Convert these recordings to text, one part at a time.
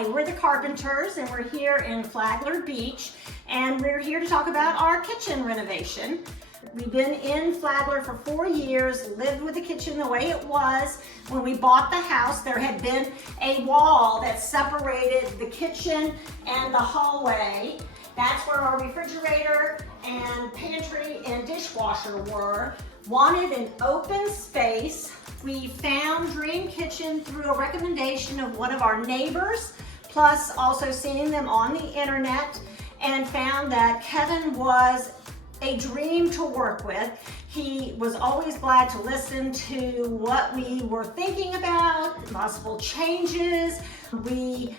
Hi, we're the Carpenters, and we're here in Flagler Beach, and we're here to talk about our kitchen renovation. We've been in Flagler for 4 years, lived with the kitchen the way it was. When we bought the house, there had been a wall that separated the kitchen and the hallway. That's where our refrigerator and pantry and dishwasher were. Wanted an open space. We found Dream Kitchen through a recommendation of one of our neighbors, plus also seeing them on the internet, and found that Kevin was a dream to work with. He was always glad to listen to what we were thinking about, possible changes. We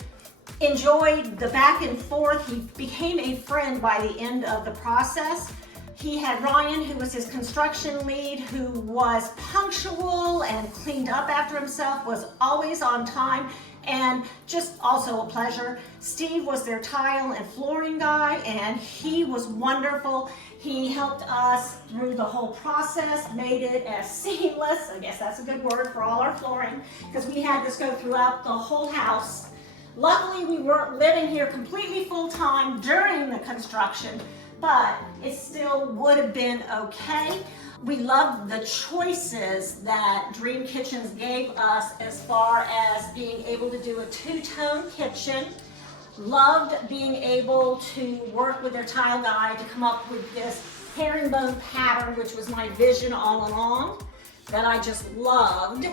enjoyed the back and forth. He became a friend by the end of the process. He had Ryan, who was his construction lead, who was punctual and cleaned up after himself, was always on time, and just also a pleasure. Steve was their tile and flooring guy, and he was wonderful. He helped us through the whole process, made it as seamless, I guess that's a good word, for all our flooring, because we had this go throughout the whole house. Luckily, we weren't living here completely full-time during the construction, but it still would have been okay. We loved the choices that Dream Kitchens gave us as far as being able to do a two-tone kitchen. Loved being able to work with their tile guy to come up with this herringbone pattern, which was my vision all along, that I just loved.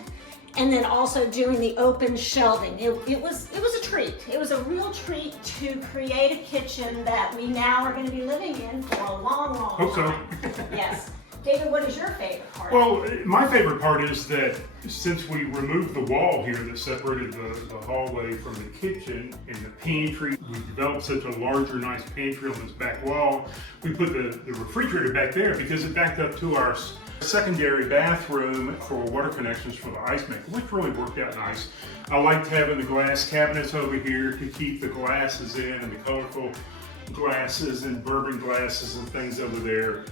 And then also doing the open shelving. It was a treat. It was a real treat to create a kitchen that we now are going to be living in for a long, long time. Yes. David, what is your favorite part? Well, my favorite part is that since we removed the wall here that separated the hallway from the kitchen and the pantry, we developed such a larger, nice pantry on this back wall. We put the refrigerator back there because it backed up to our secondary bathroom for water connections for the ice maker, which really worked out nice. I liked having the glass cabinets over here to keep the glasses in, and the colorful glasses and bourbon glasses and things over there.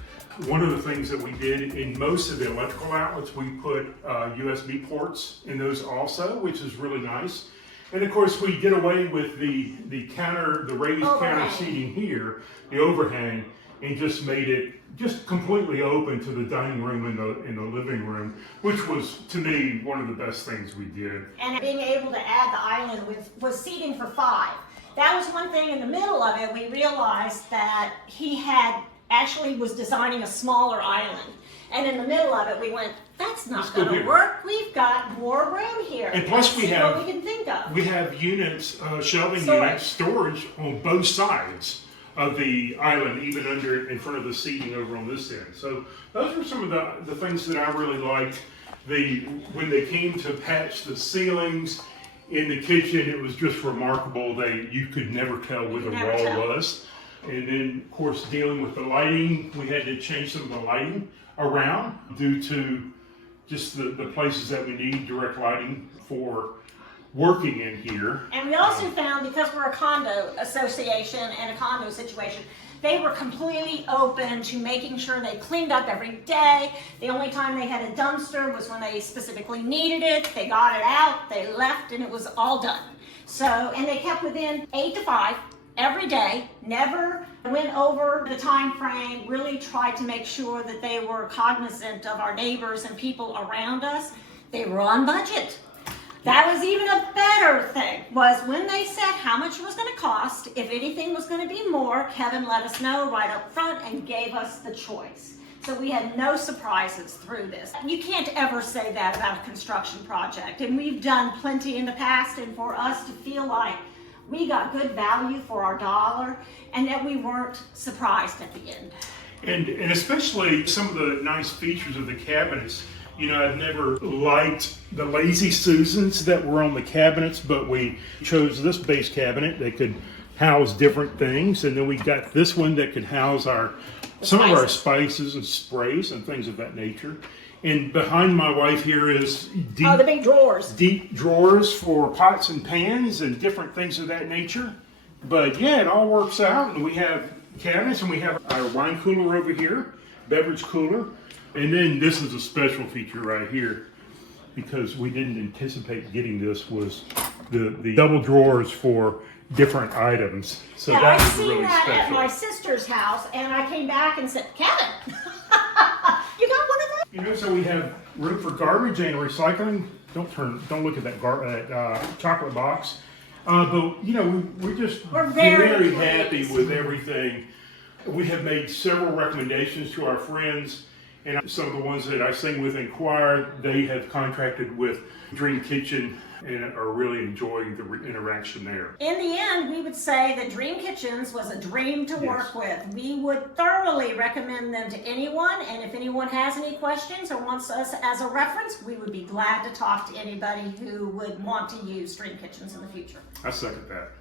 One of the things that we did in most of the electrical outlets, we put USB ports in those also, which is really nice. And of course, we did away with the raised counter seating here, the overhang, and just made it just completely open to the dining room and the living room, which was, to me, one of the best things we did. And being able to add the island was seating for 5. That was one thing. In the middle of it, we realized that he was designing a smaller island. And in the middle of it, we went, that's not going to work. We've got more room here. And plus we have, what we can think of. We have units, shelving units, storage on both sides of the island, even in front of the seating over on this end. So those were some of the things that I really liked. When they came to patch the ceilings in the kitchen, it was just remarkable. You could never tell where the wall was. And then, of course, dealing with the lighting, we had to change some of the lighting around due to just the places that we need direct lighting for working in here. And we also found, because we're a condo association and a condo situation, they were completely open to making sure they cleaned up every day. The only time they had a dumpster was when they specifically needed it. They got it out, they left, and it was all done. So, and they kept within 8 to 5 every day, never went over the time frame, really tried to make sure that they were cognizant of our neighbors and people around us. They were on budget. That was even a better thing, was when they said how much it was going to cost. If anything was going to be more, Kevin let us know right up front and gave us the choice. So we had no surprises through this. You can't ever say that about a construction project. And we've done plenty in the past, and for us to feel like we got good value for our dollar and that we weren't surprised at the end. And especially some of the nice features of the cabinets. You know, I've never liked the Lazy Susans that were on the cabinets, but we chose this base cabinet that could house different things. And then we got this one that could house some of our spices and sprays and things of that nature. And behind my wife here is the big drawers. Deep drawers for pots and pans and different things of that nature. But yeah, it all works out. And we have cabinets, and we have our wine cooler over here, beverage cooler. And then this is a special feature right here. because we didn't anticipate getting this was the double drawers for different items. So Yeah, that I was seen really that at special. my sister's house, and I came back and said, Kevin, you got one of those? You know, so we have room for garbage and recycling. Don't look at that chocolate box. But you know, we're just We're very happy pleased. with everything. We have made several recommendations to our friends, and some of the ones that I sing with in choir, they have contracted with Dream Kitchen and are really enjoying the interaction there. In the end, we would say that Dream Kitchens was a dream to work with. We would thoroughly recommend them to anyone, and if anyone has any questions or wants us as a reference, we would be glad to talk to anybody who would want to use Dream Kitchens in the future. I second that.